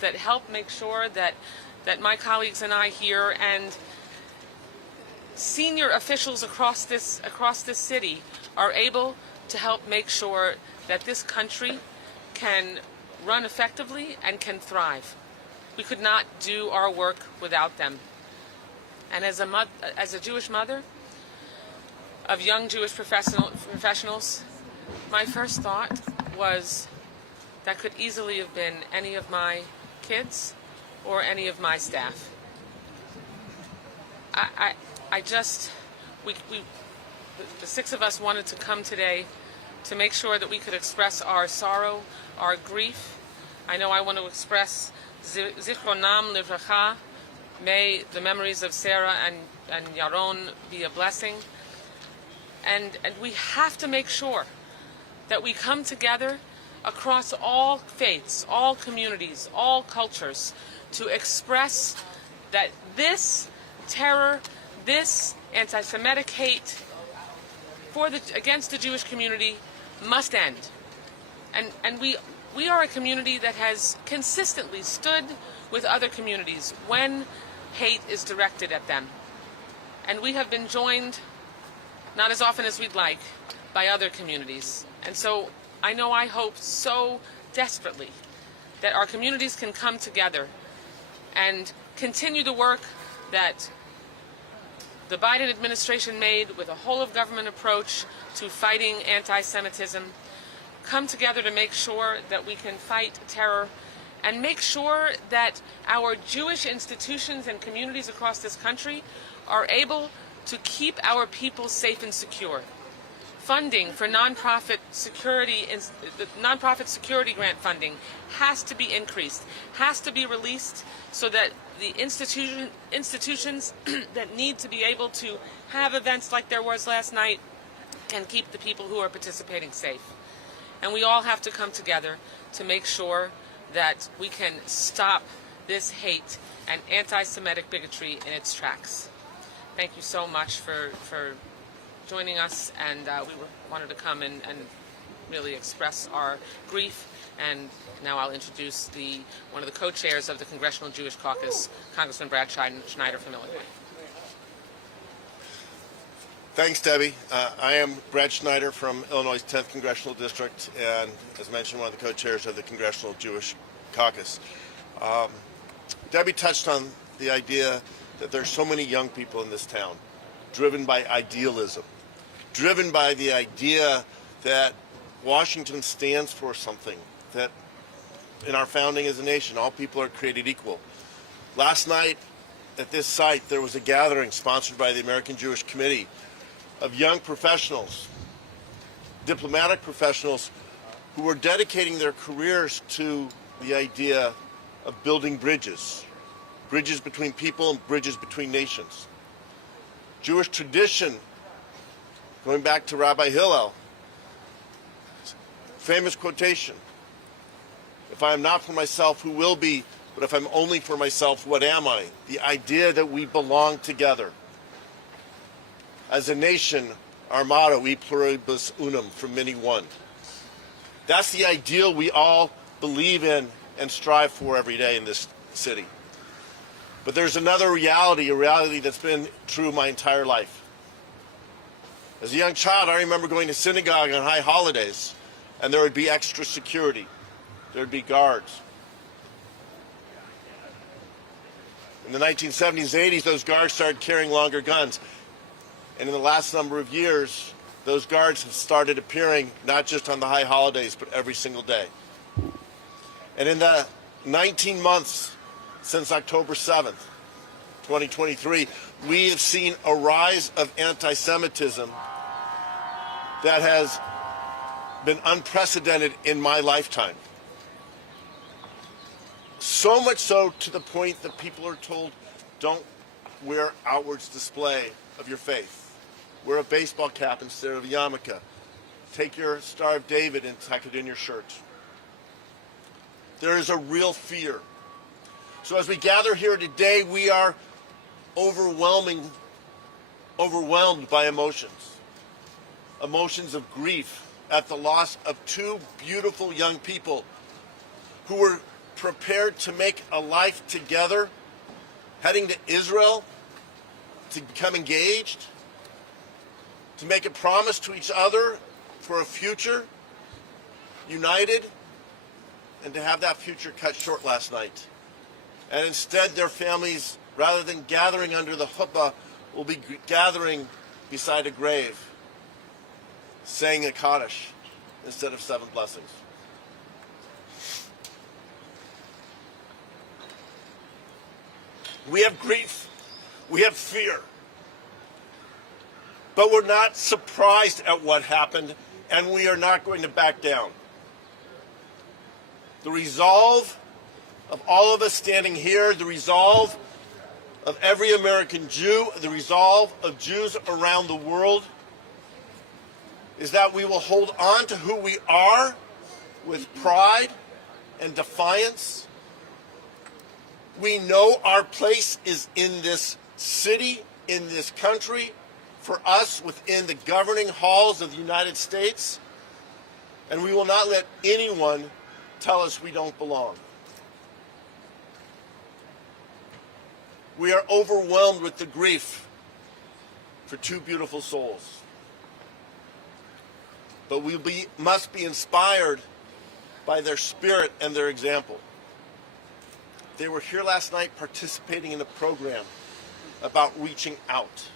that help make sure that my colleagues and I here and senior officials across this city are able to help make sure that this country can run effectively and can thrive. We could not do our work without them. And as a Jewish mother of young Jewish professionals, my first thought was that could easily have been any of my kids or any of my staff. The six of us wanted to come today to make sure that we could express our sorrow, our grief. I know I want to express Zichronam Livracha. May the memories of Sarah and Yaron be a blessing. And we have to make sure that we come together across all faiths, all communities, all cultures, to express that this terror, this anti-Semitic hate against the Jewish community must end. And we are a community that has consistently stood with other communities when hate is directed at them. And we have been joined, not as often as we'd like, by other communities. And so I hope so desperately that our communities can come together and continue the work that the Biden administration made with a whole-of-government approach to fighting anti-Semitism, come together to make sure that we can fight terror and make sure that our Jewish institutions and communities across this country are able to keep our people safe and secure. Funding for nonprofit security grant funding has to be increased, has to be released so that the institutions that need to be able to have events like there was last night can keep the people who are participating safe. And we all have to come together to make sure that we can stop this hate and anti-Semitic bigotry in its tracks. Thank you so much for joining us, and we wanted to come and really express our grief. And now I'll introduce one of the co-chairs of the Congressional Jewish Caucus, Congressman Brad Schneider from Illinois. Thanks, Debbie. I am Brad Schneider from Illinois' 10th Congressional District, and as mentioned, one of the co-chairs of the Congressional Jewish Caucus. Debbie touched on the idea that there's so many young people in this town driven by idealism, driven by the idea that Washington stands for something, that in our founding as a nation, all people are created equal. Last night at this site, there was a gathering sponsored by the American Jewish Committee of young professionals, diplomatic professionals, who were dedicating their careers to the idea of building bridges between people and bridges between nations. Jewish tradition, going back to Rabbi Hillel, famous quotation, "If I am not for myself, who will be? But if I'm only for myself, what am I?" The idea that we belong together. As a nation, our motto, E pluribus unum, from many one. That's the ideal we all believe in and strive for every day in this city. But there's another reality, a reality that's been true my entire life. As a young child, I remember going to synagogue on high holidays, and there would be extra security. There would be guards. In the 1970s and 80s, those guards started carrying longer guns. And in the last number of years, those guards have started appearing not just on the high holidays, but every single day. And in the 19 months since October 7th, 2023, we have seen a rise of anti-Semitism that has been unprecedented in my lifetime. So much so to the point that people are told, don't wear outwards display of your faith. Wear a baseball cap instead of a yarmulke. Take your Star of David and tuck it in your shirt. There is a real fear. So as we gather here today, we are overwhelmed by emotions. Emotions of grief at the loss of two beautiful young people who were prepared to make a life together, heading to Israel to become engaged, to make a promise to each other for a future, united, and to have that future cut short last night. And instead, their families, rather than gathering under the chuppah, will be gathering beside a grave, saying a Kaddish instead of 7 blessings. We have grief, we have fear, but we're not surprised at what happened, and we are not going to back down. The resolve of all of us standing here, the resolve of every American Jew, the resolve of Jews around the world, is that we will hold on to who we are with pride and defiance. We know our place is in this city, in this country, for us within the governing halls of the United States, and we will not let anyone tell us we don't belong. We are overwhelmed with the grief for 2 beautiful souls. But we must be inspired by their spirit and their example. They were here last night participating in a program about reaching out.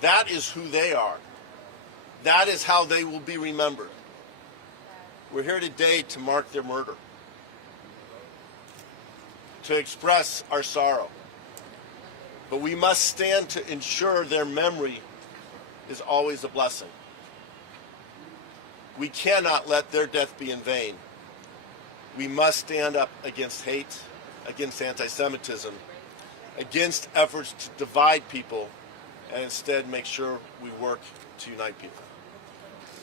That is who they are. That is how they will be remembered. We're here today to mark their murder, to express our sorrow. But we must stand to ensure their memory is always a blessing. We cannot let their death be in vain. We must stand up against hate, against anti-Semitism, against efforts to divide people, and instead make sure we work to unite people.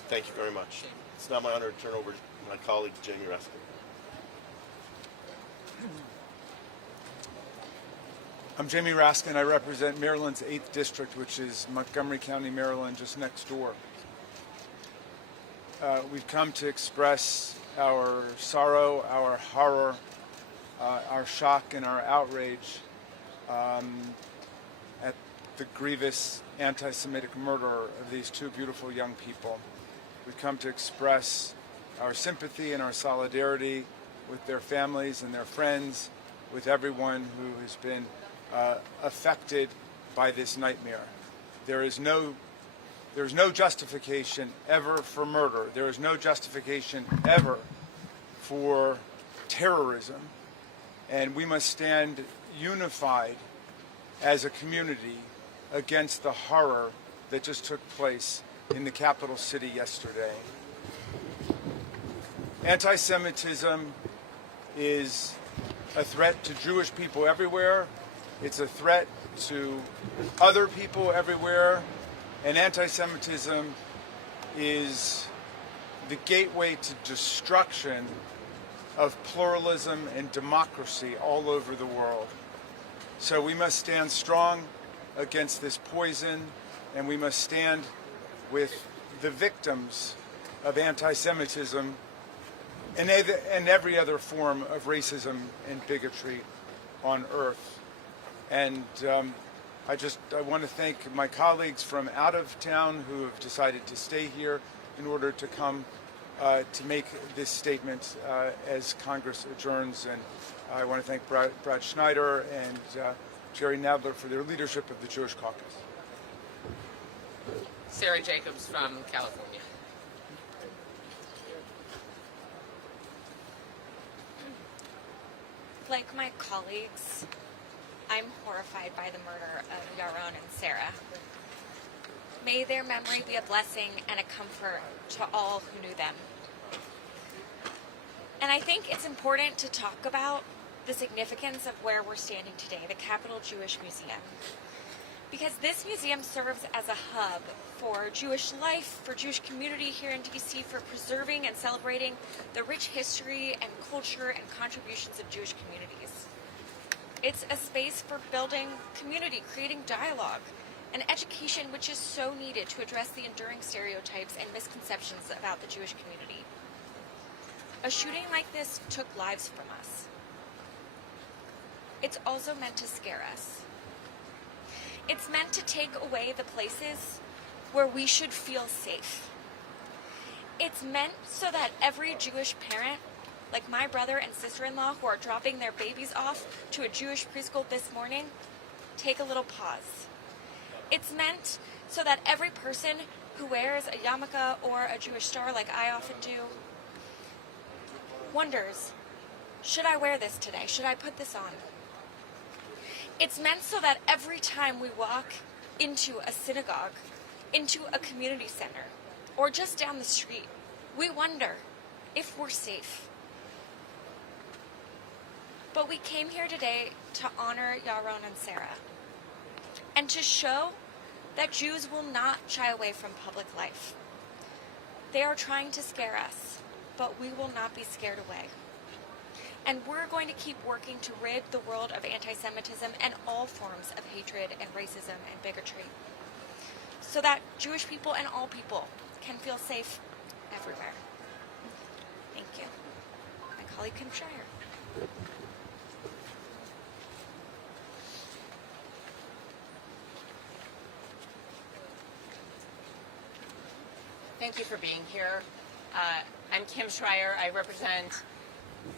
Thank you very much. It's now my honor to turn over to my colleague, Jamie Raskin. I'm Jamie Raskin. I represent Maryland's 8th District, which is Montgomery County, Maryland, just next door. We've come to express our sorrow, our horror, our shock, and our outrage at the grievous anti-Semitic murder of these 2 beautiful young people. We've come to express our sympathy and our solidarity with their families and their friends, with everyone who has been affected by this nightmare. There is no justification ever for murder. There is no justification ever for terrorism. And we must stand unified as a community against the horror that just took place in the capital city yesterday. Anti-Semitism is a threat to Jewish people everywhere. It's a threat to other people everywhere. And anti-Semitism is the gateway to destruction of pluralism and democracy all over the world. So we must stand strong against this poison, and we must stand with the victims of anti-Semitism and every other form of racism and bigotry on earth. And I want to thank my colleagues from out of town who have decided to stay here in order to come to make this statement as Congress adjourns. And I want to thank Brad Schneider and Jerry Nadler for their leadership of the Jewish Caucus. Sarah Jacobs from California. Like my colleagues, I'm horrified by the murder of Yaron and Sarah. May their memory be a blessing and a comfort to all who knew them. And I think it's important to talk about the significance of where we're standing today, the Capitol Jewish Museum. Because this museum serves as a hub for Jewish life, for Jewish community here in DC, for preserving and celebrating the rich history and culture and contributions of Jewish communities. It's a space for building community, creating dialogue, and education which is so needed to address the enduring stereotypes and misconceptions about the Jewish community. a shooting like this took lives from us. It's also meant to scare us. It's meant to take away the places where we should feel safe. It's meant so that every Jewish parent, like my brother and sister-in-law who are dropping their babies off to a Jewish preschool this morning, take a little pause. It's meant so that every person who wears a yarmulke or a Jewish star like I often do wonders, should I wear this today? Should I put this on? It's meant so that every time we walk into a synagogue, into a community center, or just down the street, we wonder if we're safe. But we came here today to honor Yaron and Sarah, and to show that Jews will not shy away from public life. They are trying to scare us, but we will not be scared away. And we're going to keep working to rid the world of anti-Semitism and all forms of hatred and racism and bigotry, so that Jewish people and all people can feel safe everywhere. Thank you. My colleague Kim Schreier. Thank you for being here. I'm Kim Schreier. I represent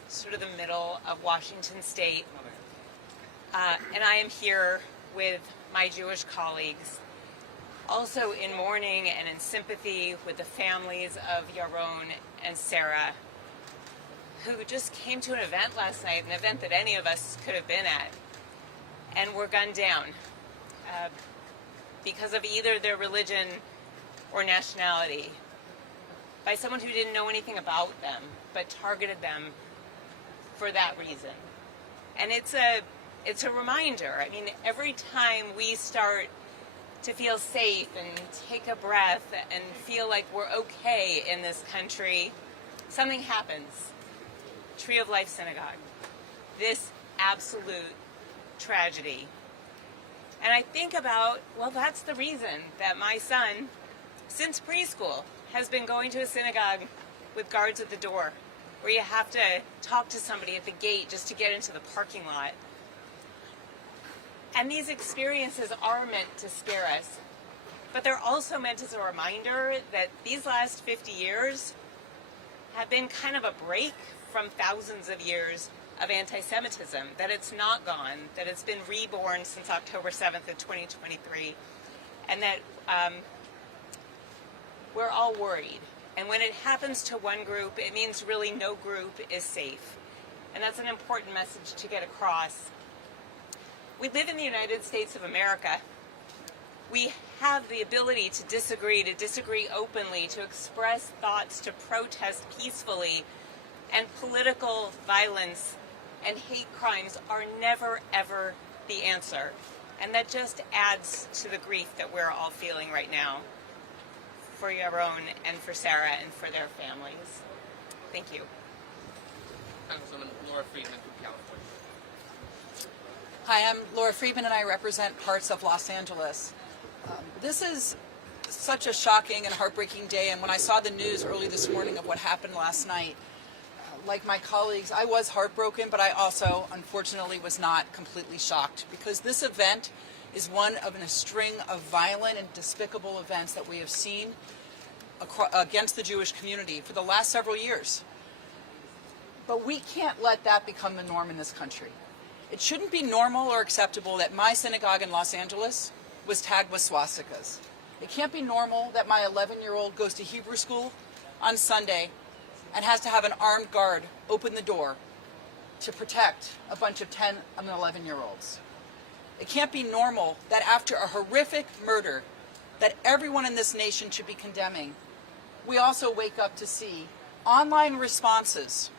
sort of the middle of Washington State. And I am here with my Jewish colleagues, also in mourning and in sympathy with the families of Yaron and Sarah, who just came to an event last night, an event that any of us could have been at, and were gunned down because of either their religion or nationality, by someone who didn't know anything about them, but targeted them for that reason. And it's a reminder. I mean, every time we start to feel safe and take a breath and feel like we're okay in this country, something happens. Tree of Life Synagogue. This absolute tragedy. And I think about, well, that's the reason that my son, since preschool, has been going to a synagogue with guards at the door, where you have to talk to somebody at the gate just to get into the parking lot. And these experiences are meant to scare us, but they're also meant as a reminder that these last 50 years have been kind of a break from thousands of years of anti-Semitism, that it's not gone, that it's been reborn since October 7th of 2023, and that we're all worried. And when it happens to one group, it means really no group is safe. And that's an important message to get across. We live in the United States of America. We have the ability to disagree openly, to express thoughts, to protest peacefully. And political violence and hate crimes are never, ever the answer. And that just adds to the grief that we're all feeling right now, for Yaron and for Sarah and for their families. Thank you. Councilwoman Laura Friedman from California. Hi, I'm Laura Friedman and I represent parts of Los Angeles. This is such a shocking and heartbreaking day, and when I saw the news early this morning of what happened last night, like my colleagues, I was heartbroken, but I also, unfortunately, was not completely shocked, because this event is one of a string of violent and despicable events that we have seen against the Jewish community for the last several years. But we can't let that become the norm in this country. It shouldn't be normal or acceptable that my synagogue in Los Angeles was tagged with swastikas. It can't be normal that my 11-year-old goes to Hebrew school on Sunday and has to have an armed guard open the door to protect a bunch of 10 and 11-year-olds. It can't be normal that after a horrific murder that everyone in this nation should be condemning, we also wake up to see online responses,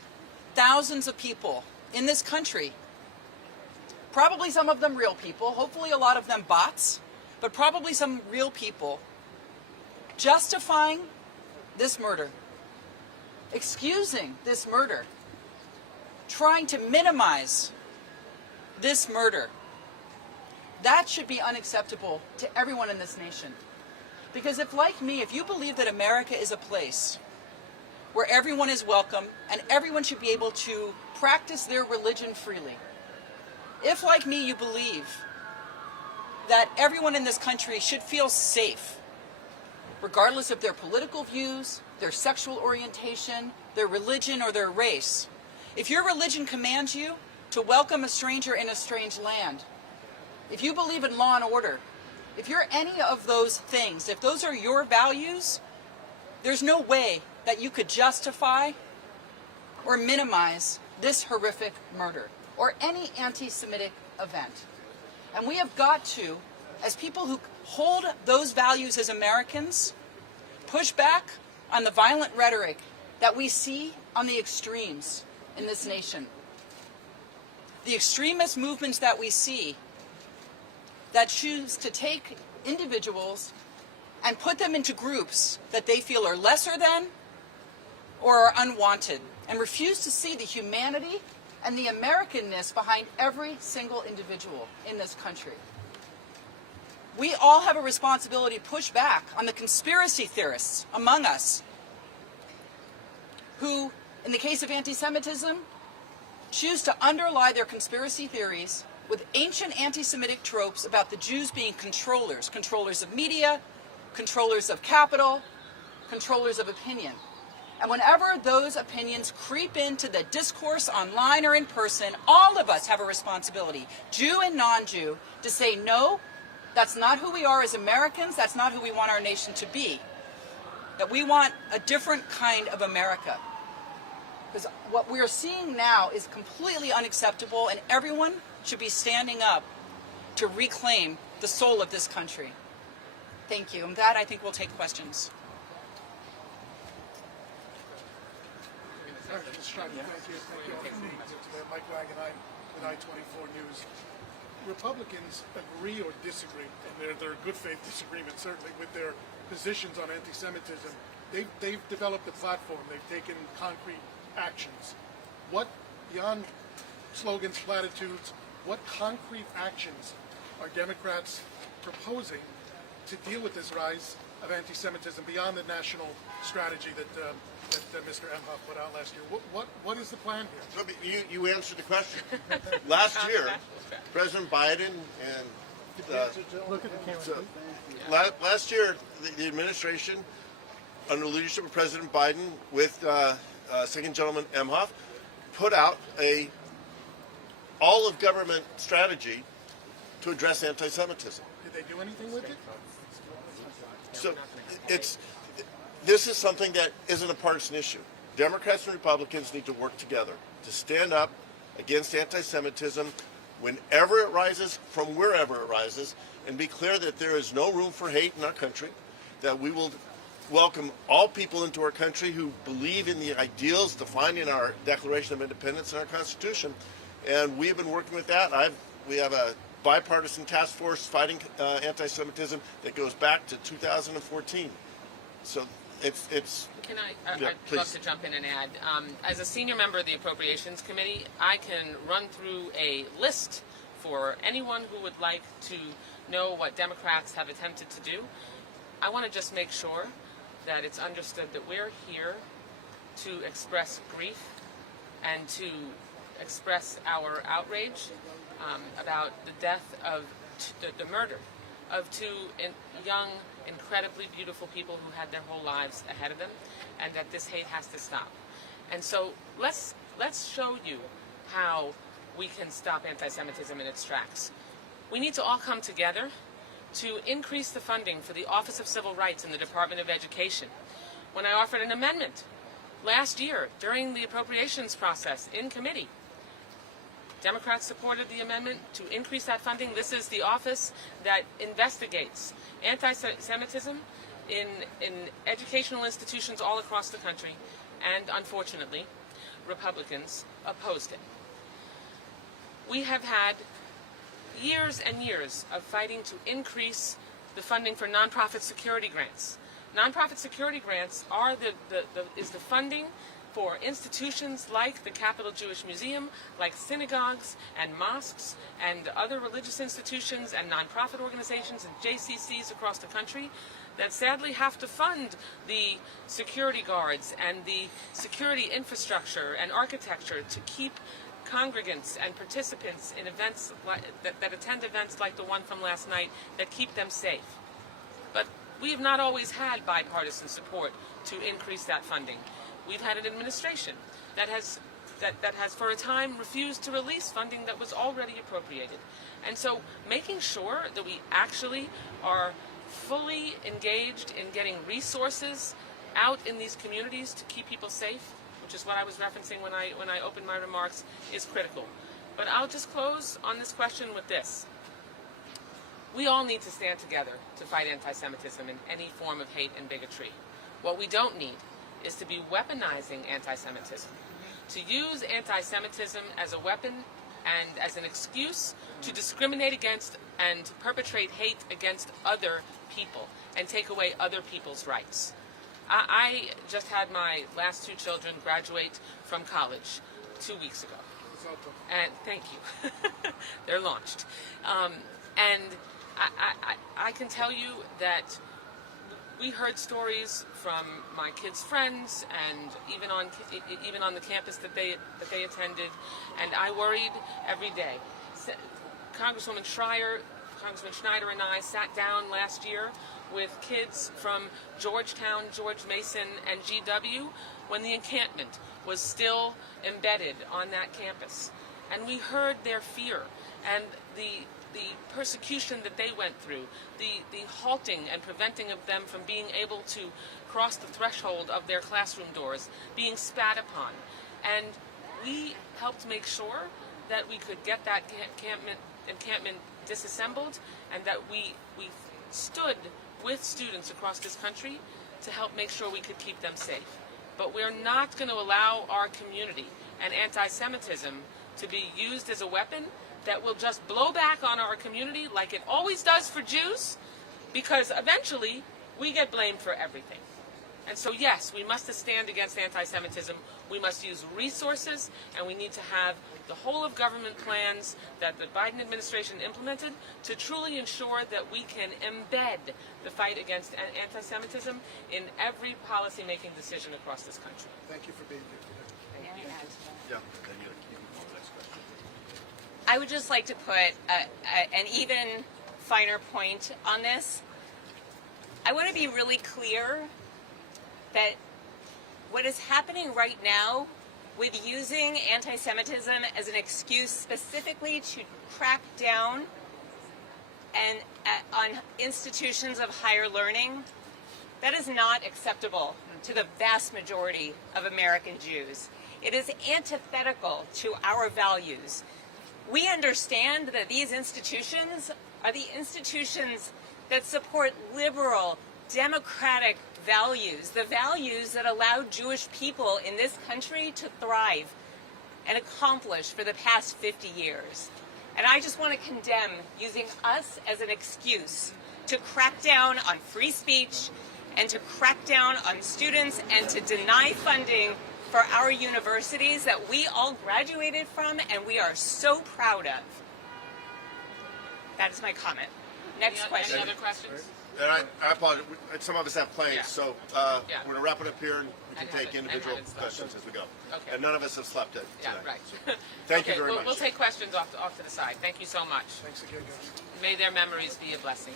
thousands of people in this country, probably some of them real people, hopefully a lot of them bots, but probably some real people, justifying this murder, excusing this murder, trying to minimize this murder. That should be unacceptable to everyone in this nation. Because if, like me, if you believe that America is a place where everyone is welcome and everyone should be able to practice their religion freely. If, like me, you believe that everyone in this country should feel safe, regardless of their political views, their sexual orientation, their religion, or their race, if your religion commands you to welcome a stranger in a strange land, if you believe in law and order, if you're any of those things, if those are your values, there's no way that you could justify or minimize this horrific murder or any anti-Semitic event. And we have got to, as people who hold those values as Americans, push back on the violent rhetoric that we see on the extremes in this nation. The extremist movements that we see that choose to take individuals and put them into groups that they feel are lesser than or are unwanted, and refuse to see the humanity and the Americanness behind every single individual in this country. We all have a responsibility to push back on the conspiracy theorists among us who, in the case of anti-Semitism, choose to underlie their conspiracy theories with ancient anti-Semitic tropes about the Jews being controllers of media, controllers of capital, controllers of opinion. And whenever those opinions creep into the discourse online or in person, all of us have a responsibility, Jew and non-Jew, to say, no, that's not who we are as Americans, that's not who we want our nation to be. That we want a different kind of America. Because what we're seeing now is completely unacceptable, and everyone should be standing up to reclaim the soul of this country. Thank you. And with that, I think we'll take questions. Thank you. Mike Wagon, I'm with I-24 News. Republicans agree or disagree, and there are good faith disagreements certainly with their positions on anti-Semitism. They've developed a platform. They've taken concrete actions. What, beyond slogans, platitudes, what concrete actions are Democrats proposing to deal with this rise of anti-Semitism beyond the national strategy that Mr. Emhoff put out last year? What is the plan here? You answered the question. Last year, President Biden and Look at the camera. last year, the administration, under the leadership of President Biden with Second Gentleman Emhoff, put out a all-of-government strategy to address anti-Semitism. Did they do anything with it? So this is something that isn't a partisan issue. Democrats and Republicans need to work together to stand up against anti-Semitism whenever it rises, from wherever it rises, and be clear that there is no room for hate in our country, that we will welcome all people into our country who believe in the ideals defined in our Declaration of Independence and our Constitution. And we have been working with that. We have a bipartisan task force fighting anti-Semitism that goes back to 2014. So it's. Can I'd love to jump in and add. As a senior member of the Appropriations Committee, I can run through a list for anyone who would like to know what Democrats have attempted to do. I want to just make sure that it's understood that we're here to express grief and to express our outrage about the death of the murder of two young, incredibly beautiful people who had their whole lives ahead of them, and that this hate has to stop. And so let's show you how we can stop anti-Semitism in its tracks. We need to all come together to increase the funding for the Office of Civil Rights in the Department of Education. When I offered an amendment last year during the appropriations process in committee, Democrats supported the amendment to increase that funding. This is the office that investigates anti-Semitism in educational institutions all across the country, and unfortunately, Republicans opposed it. We have had years and years of fighting to increase the funding for nonprofit security grants. Nonprofit security grants are is the funding for institutions like the Capital Jewish Museum, like synagogues and mosques and other religious institutions and nonprofit organizations and JCCs across the country that sadly have to fund the security guards and the security infrastructure and architecture to keep congregants and participants in events that attend events like the one from last night, that keep them safe. But we have not always had bipartisan support to increase that funding. We've had an administration that has for a time refused to release funding that was already appropriated. And so making sure that we actually are fully engaged in getting resources out in these communities to keep people safe, which is what I was referencing when I opened my remarks, is critical. But I'll just close on this question with this. We all need to stand together to fight anti-Semitism and any form of hate and bigotry. What we don't need is to be weaponizing anti-Semitism, to use anti-Semitism as a weapon and as an excuse to discriminate against and perpetrate hate against other people and take away other people's rights. I just had my last 2 children graduate from college 2 weeks ago. And thank you. They're launched. And I can tell you that we heard stories from my kids' friends and even on the campus that they attended, and I worried every day. Congressman Schneider and I sat down last year with kids from Georgetown, George Mason, and GW when the encampment was still embedded on that campus. And we heard their fear and the persecution that they went through, the halting and preventing of them from being able to cross the threshold of their classroom doors, being spat upon. And we helped make sure that we could get that encampment disassembled, and that we stood with students across this country to help make sure we could keep them safe. But we're not going to allow our community and anti-Semitism to be used as a weapon that will just blow back on our community like it always does for Jews, because eventually we get blamed for everything. And so yes, we must stand against anti-Semitism. We must use resources, and we need to have the whole of government plans that the Biden administration implemented to truly ensure that we can embed the fight against anti-Semitism in every policy-making decision across this country. Thank you for being here today. Yeah. I would just like to put an even finer point on this. I want to be really clear that what is happening right now with using anti-Semitism as an excuse specifically to crack down on institutions of higher learning, that is not acceptable to the vast majority of American Jews. It is antithetical to our values. We understand that these institutions are the institutions that support liberal, democratic values, the values that allow Jewish people in this country to thrive and accomplish for the past 50 years. And I just want to condemn using us as an excuse to crack down on free speech and to crack down on students and to deny funding for our universities that we all graduated from and we are so proud of. That is my comment. Next question. Any other questions? And I apologize. Some of us have planes, Yeah. so Yeah. we're going to wrap it up here, and we can And take have it- and individual have it questions as we go. Okay. And none of us have slept it Yeah, today. right. So, thank Okay, you very much. We'll take questions off to the side. Thank you so much. Thanks again, guys. May their memories be a blessing.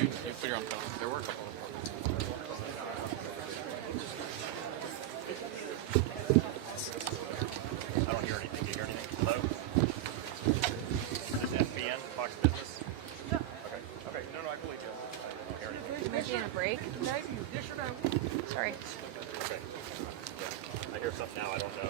You put your own phone. There were a couple of I don't hear anything. Do you hear anything? Hello? Is this FBN, Fox Business? Yeah. Okay. Okay. No, I believe you. I don't hear anything. Might be on a break. Sorry. Okay. Yeah. I hear something now. I don't know.